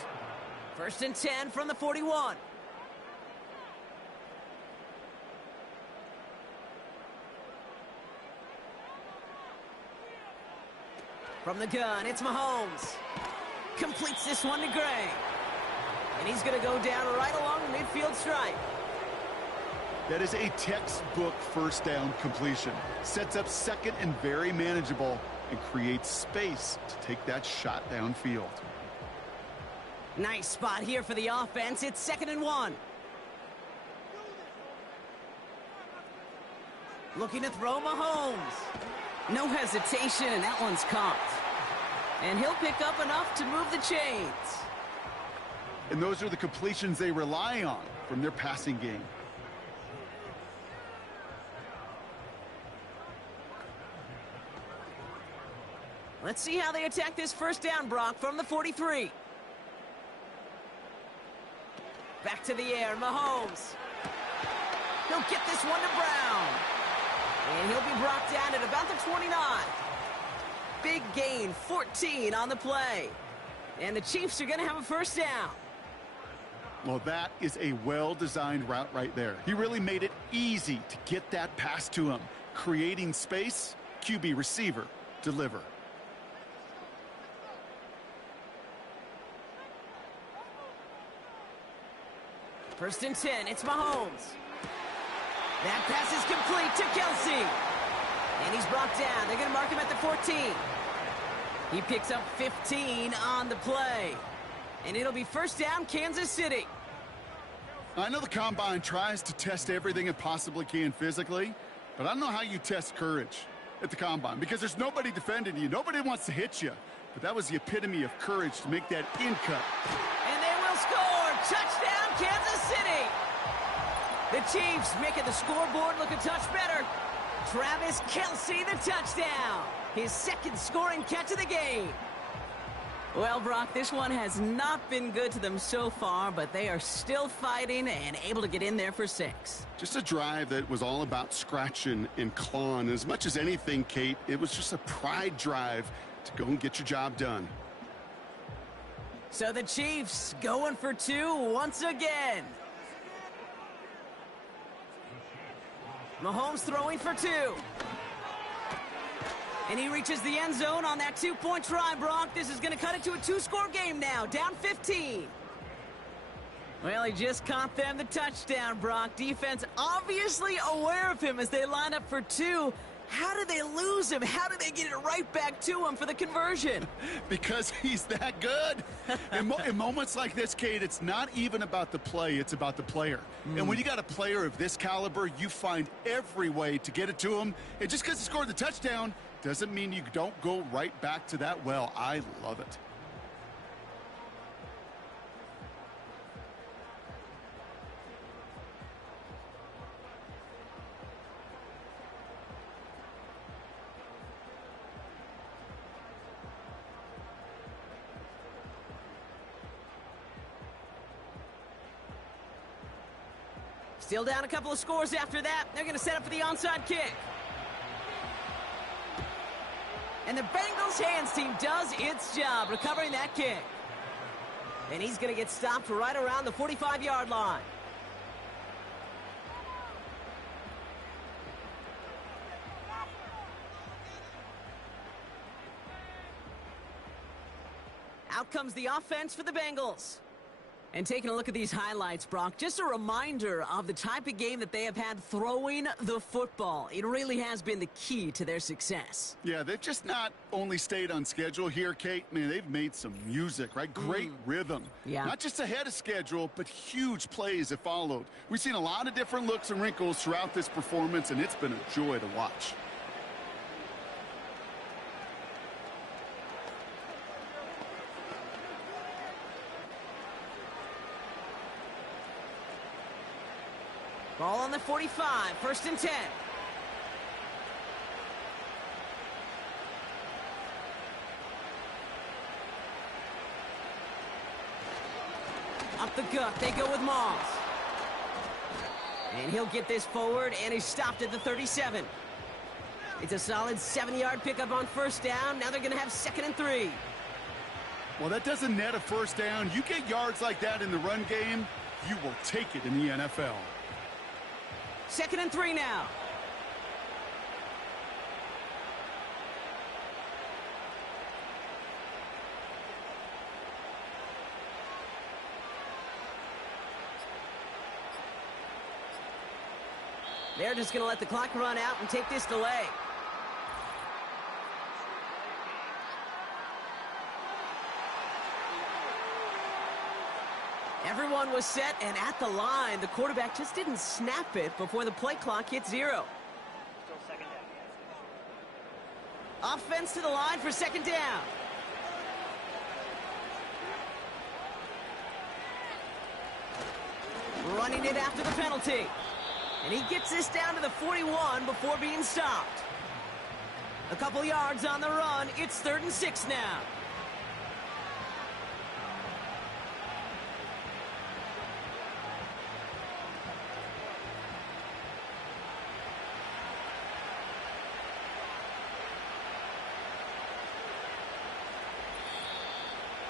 First and 10 from the 41. From the gun, it's Mahomes. Completes this one to Gray. And he's going to go down right along the midfield stripe. That is a textbook first down completion. Sets up second and very manageable and creates space to take that shot downfield. Nice spot here for the offense. It's 2nd and 1. Looking to throw Mahomes. No hesitation, and that one's caught. And he'll pick up enough to move the chains. And those are the completions they rely on from their passing game. Let's see how they attack this first down, Brock, from the 43. Back to the air, Mahomes. He'll get this one to Brown. And he'll be brought down at about the 29. Big gain, 14 on the play. And the Chiefs are going to have a first down. Well, that is a well-designed route right there. He really made it easy to get that pass to him. Creating space, QB receiver, deliver. First and 10, it's Mahomes. That pass is complete to Kelsey. And he's brought down. They're going to mark him at the 14. He picks up 15 on the play. And it'll be first down, Kansas City. I know the Combine tries to test everything it possibly can physically, but I don't know how you test courage at the Combine because there's nobody defending you. Nobody wants to hit you. But that was the epitome of courage to make that in cut. And they will score. Touchdown, Kansas City. The Chiefs making the scoreboard look a touch better. Travis Kelce, the touchdown. His second scoring catch of the game. Well, Brock, this one has not been good to them so far, but they are still fighting and able to get in there for 6. Just a drive that was all about scratching and clawing. As much as anything, Kate, it was just a pride drive to go and get your job done. So the Chiefs going for 2 once again. Mahomes throwing for 2. And he reaches the end zone on that 2-point try, Brock. This is going to cut it to a 2-score game now, down 15. Well, he just caught them the touchdown, Brock. Defense obviously aware of him as they line up for 2. How did they lose him? How did they get it right back to him for the conversion? Because he's that good. In moments like this, Kate, it's not even about the play, it's about the player. And when you got a player of this caliber, you find every way to get it to him. And just because he scored the touchdown doesn't mean you don't go right back to that well. I love it. Still down a couple of scores after that. They're going to set up for the onside kick. And the Bengals hands team does its job recovering that kick. And he's going to get stopped right around the 45-yard line. Out comes the offense for the Bengals. And taking a look at these highlights, Brock, just a reminder of the type of game that they have had throwing the football. It really has been the key to their success. Yeah, they've just not only stayed on schedule here, Kate. Man, they've made some music, right? Great rhythm. Yeah. Not just ahead of schedule, but huge plays have followed. We've seen a lot of different looks and wrinkles throughout this performance, and it's been a joy to watch. Ball on the 45, 1st and 10. Up the gut, they go with Moss. And he'll get this forward, and he's stopped at the 37. It's a solid 7-yard pickup on 1st down. Now they're going to have 2nd and 3. Well, that doesn't net a 1st down. You get yards like that in the run game, you will take it in the NFL. 2nd and 3 now. They're just going to let the clock run out and take this delay. Everyone was set and at the line. The quarterback just didn't snap it before the play clock hit 0. Offense to the line for 2nd down. Running it after the penalty. And he gets this down to the 41 before being stopped. A couple yards on the run. It's 3rd and 6 now.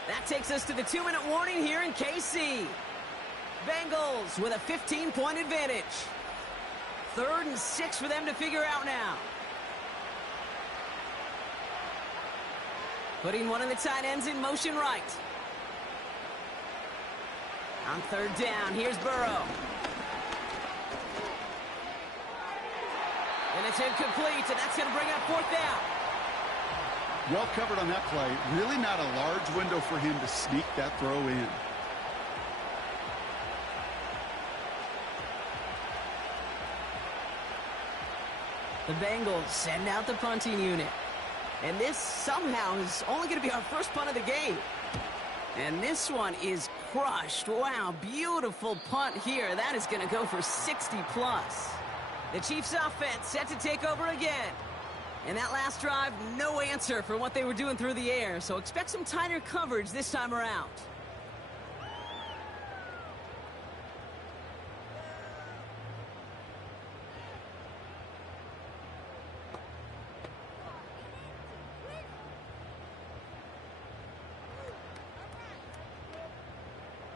That takes us to the 2-minute warning here in KC. Bengals with a 15-point advantage. 3rd and 6 for them to figure out now. Putting one of the tight ends in motion right. On 3rd down, here's Burrow. And it's incomplete, and that's going to bring up 4th down. Well covered on that play. Really not a large window for him to sneak that throw in. The Bengals send out the punting unit. And this somehow is only going to be our first punt of the game. And this one is crushed. Wow, beautiful punt here. That is going to go for 60+. The Chiefs' offense set to take over again. And that last drive, no answer for what they were doing through the air, so expect some tighter coverage this time around.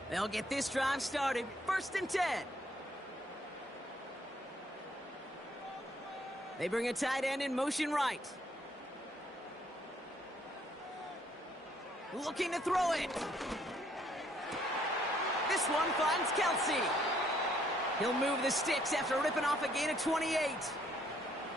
They'll get this drive started. 1st and 10. They bring a tight end in motion right. Looking to throw it. This one finds Kelsey. He'll move the sticks after ripping off a gain of 28.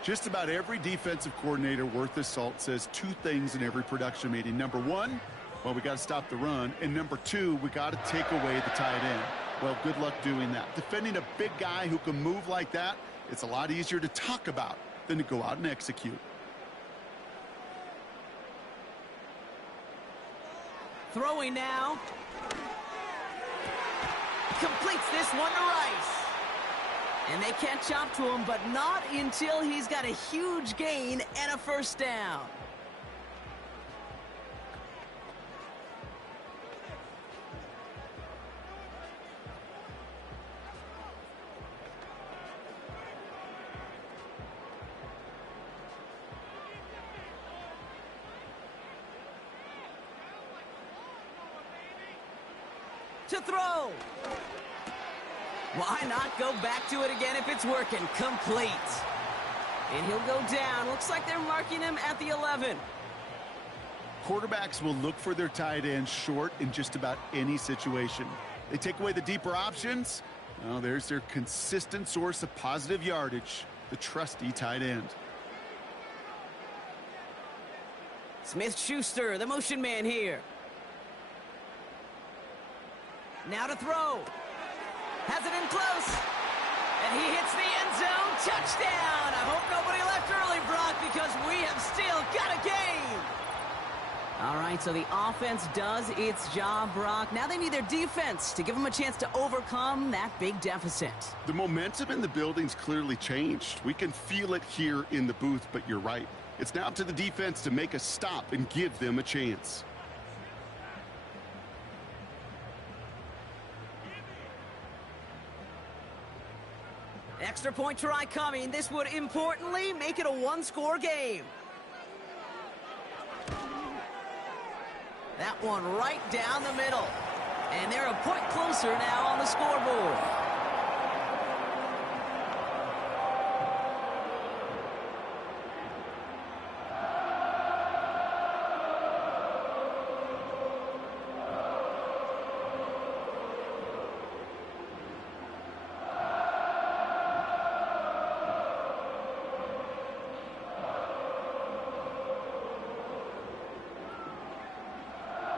Just about every defensive coordinator worth his salt says two things in every production meeting. Number one, well, we got to stop the run. And number two, we got to take away the tight end. Well, good luck doing that. Defending a big guy who can move like that, it's a lot easier to talk about than to go out and execute. Throwing now. Completes this one to Rice. And they catch up to him, but not until he's got a huge gain and a 1st down. To throw. Why not go back to it again if it's working? Complete. And he'll go down. Looks like they're marking him at the 11. Quarterbacks will look for their tight end short in just about any situation. They take away the deeper options. Well, there's their consistent source of positive yardage, the trusty tight end. Smith-Schuster, the motion man here. Now to throw. Has it in close. And he hits the end zone. Touchdown. I hope nobody left early, Brock, because we have still got a game. All right, so the offense does its job, Brock. Now they need their defense to give them a chance to overcome that big deficit. The momentum in the building's clearly changed. We can feel it here in the booth, but you're right. It's now up to the defense to make a stop and give them a chance. Extra point try coming. This would importantly make it a one-score game. That one right down the middle. And they're a point closer now on the scoreboard.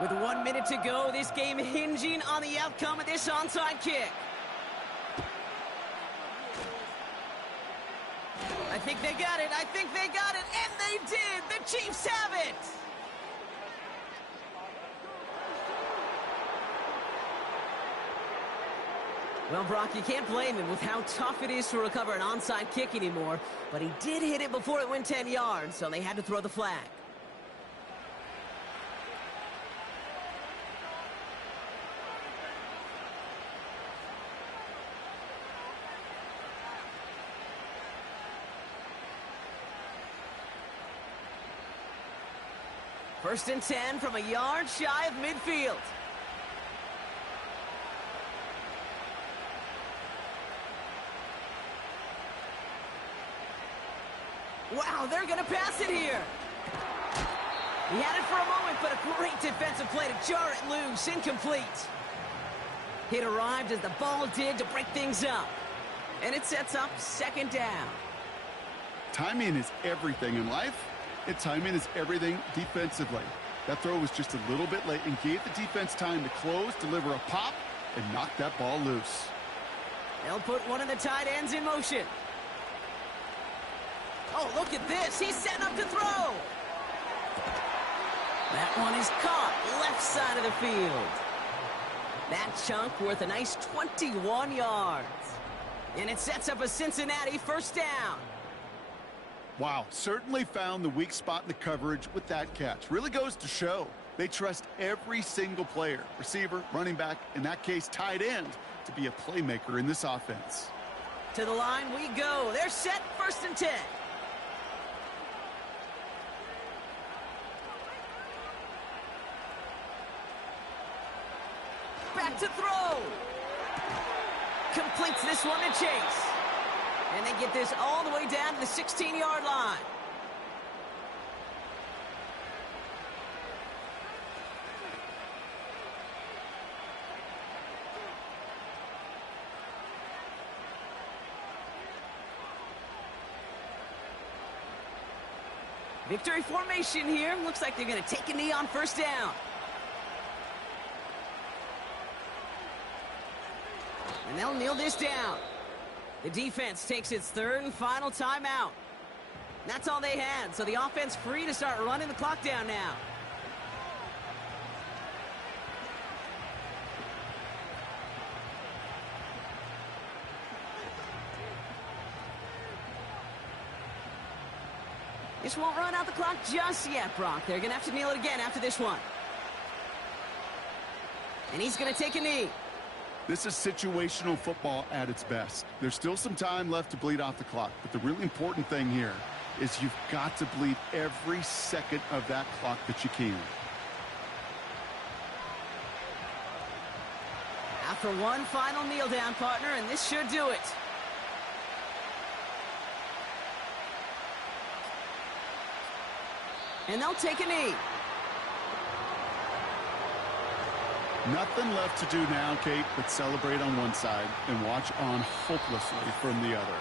With 1 minute to go, this game hinging on the outcome of this onside kick. I think they got it. I think they got it. And they did. The Chiefs have it. Well, Brock, you can't blame him with how tough it is to recover an onside kick anymore. But he did hit it before it went 10 yards, so they had to throw the flag. First and 10 from a yard shy of midfield. Wow, they're going to pass it here. He had it for a moment, but a great defensive play to jar it loose. Incomplete. It arrived as the ball did to break things up. And it sets up 2nd down. Timing is everything in life. And timing is everything defensively. That throw was just a little bit late and gave the defense time to close, deliver a pop, and knock that ball loose. They'll put one of the tight ends in motion. Oh, look at this. He's setting up to throw. That one is caught left side of the field. That chunk worth a nice 21 yards. And it sets up a Cincinnati first down. Wow, certainly found the weak spot in the coverage with that catch. Really goes to show they trust every single player, receiver, running back, in that case, tight end, to be a playmaker in this offense. To the line we go. They're set, 1st and 10. Back to throw. Completes this one to Chase. And they get this all the way down to the 16-yard line. Victory formation here. Looks like they're going to take a knee on 1st down. And they'll kneel this down. The defense takes its 3rd and final timeout. That's all they had, so the offense free to start running the clock down now. This won't run out the clock just yet, Brock. They're going to have to kneel it again after this one. And he's going to take a knee. This is situational football at its best. There's still some time left to bleed off the clock, but the really important thing here is you've got to bleed every second of that clock that you can. After one final kneel down, partner, and this should do it. And they'll take a knee. Nothing left to do now, Kate, but celebrate on one side and watch on hopelessly from the other.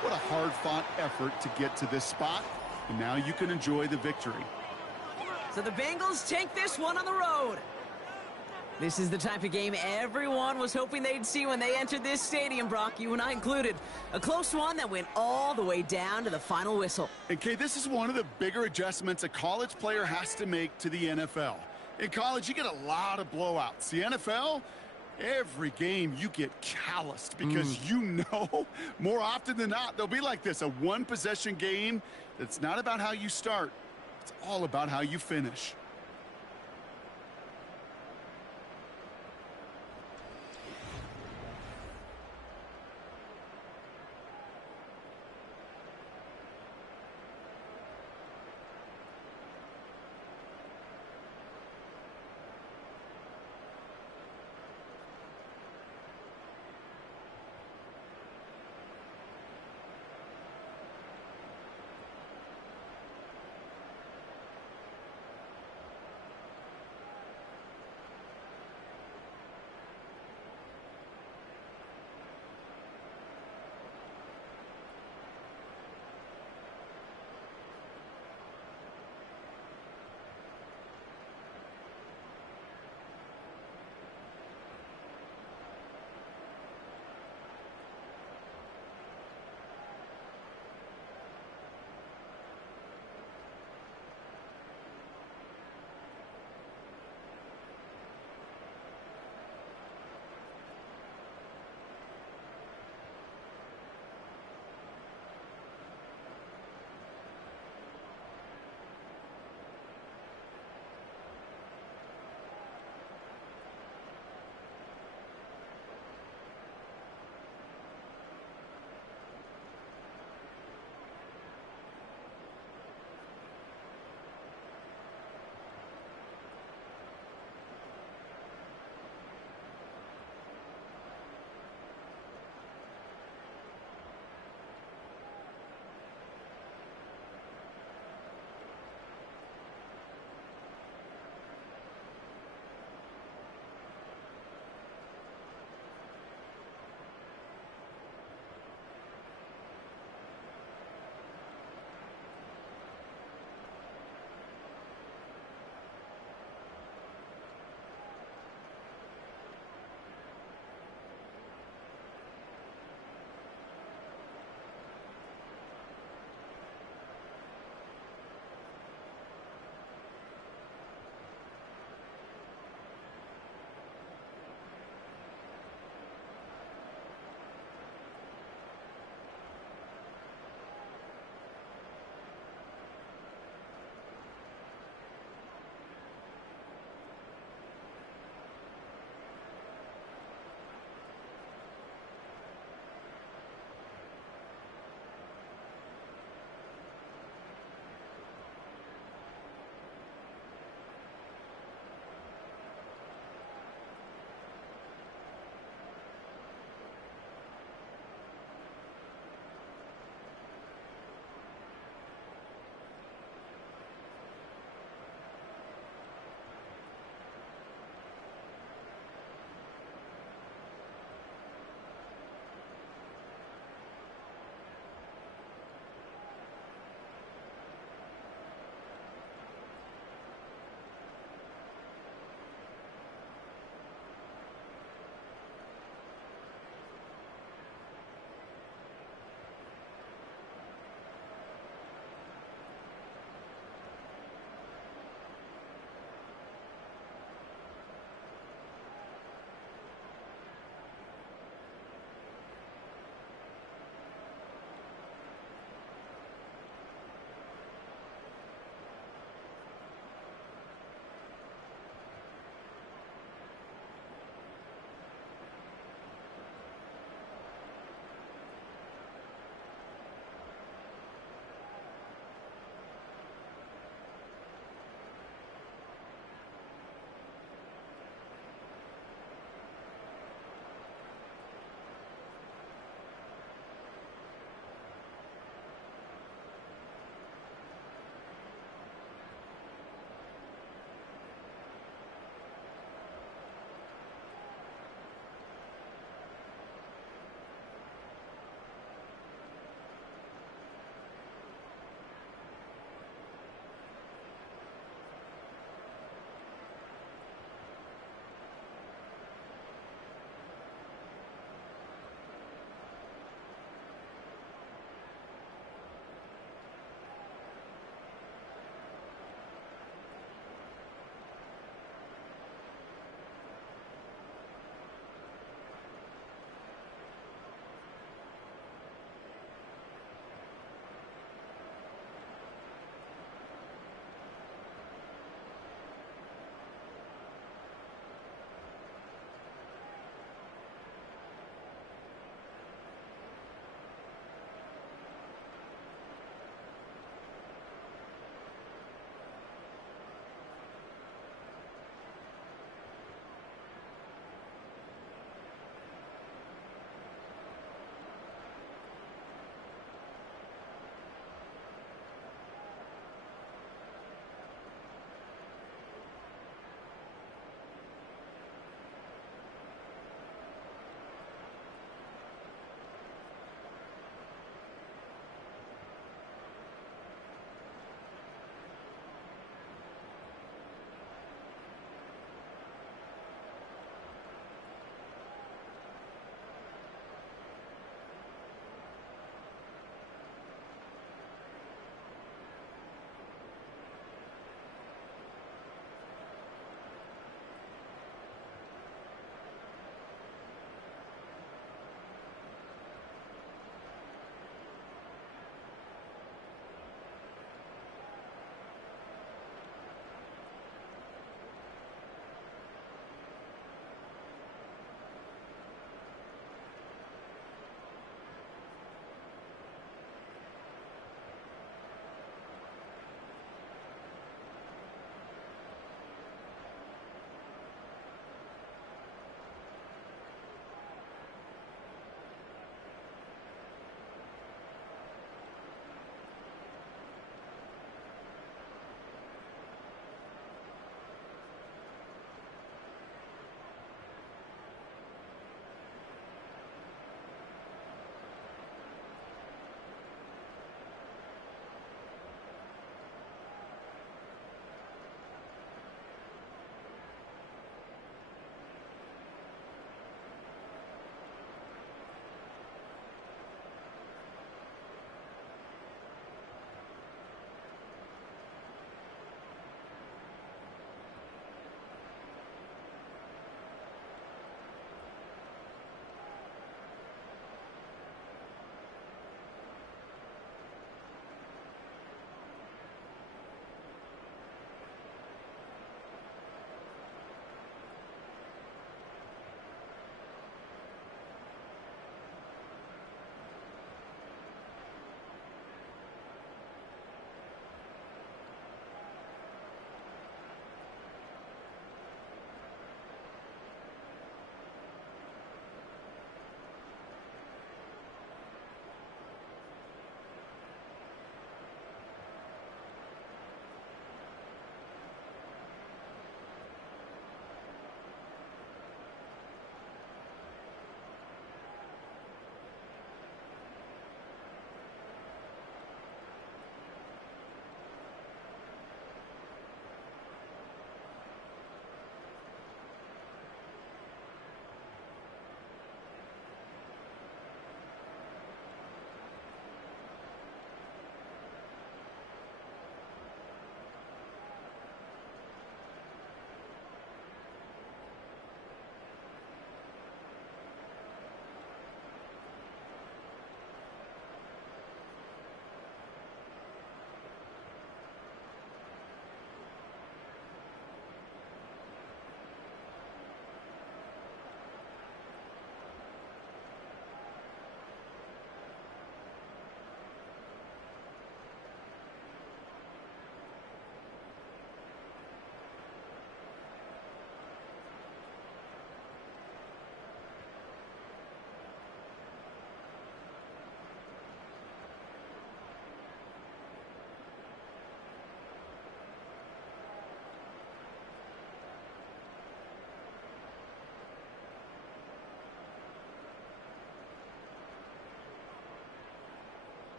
What a hard-fought effort to get to this spot, and now you can enjoy the victory. So the Bengals take this one on the road. This is the type of game everyone was hoping they'd see when they entered this stadium, Brock, you and I included. A close one that went all the way down to the final whistle. And, Kate, this is one of the bigger adjustments a college player has to make to the NFL. In college, you get a lot of blowouts. The NFL, every game you get calloused because you know more often than not they'll be like this, a one-possession game that's not about how you start. It's all about how you finish.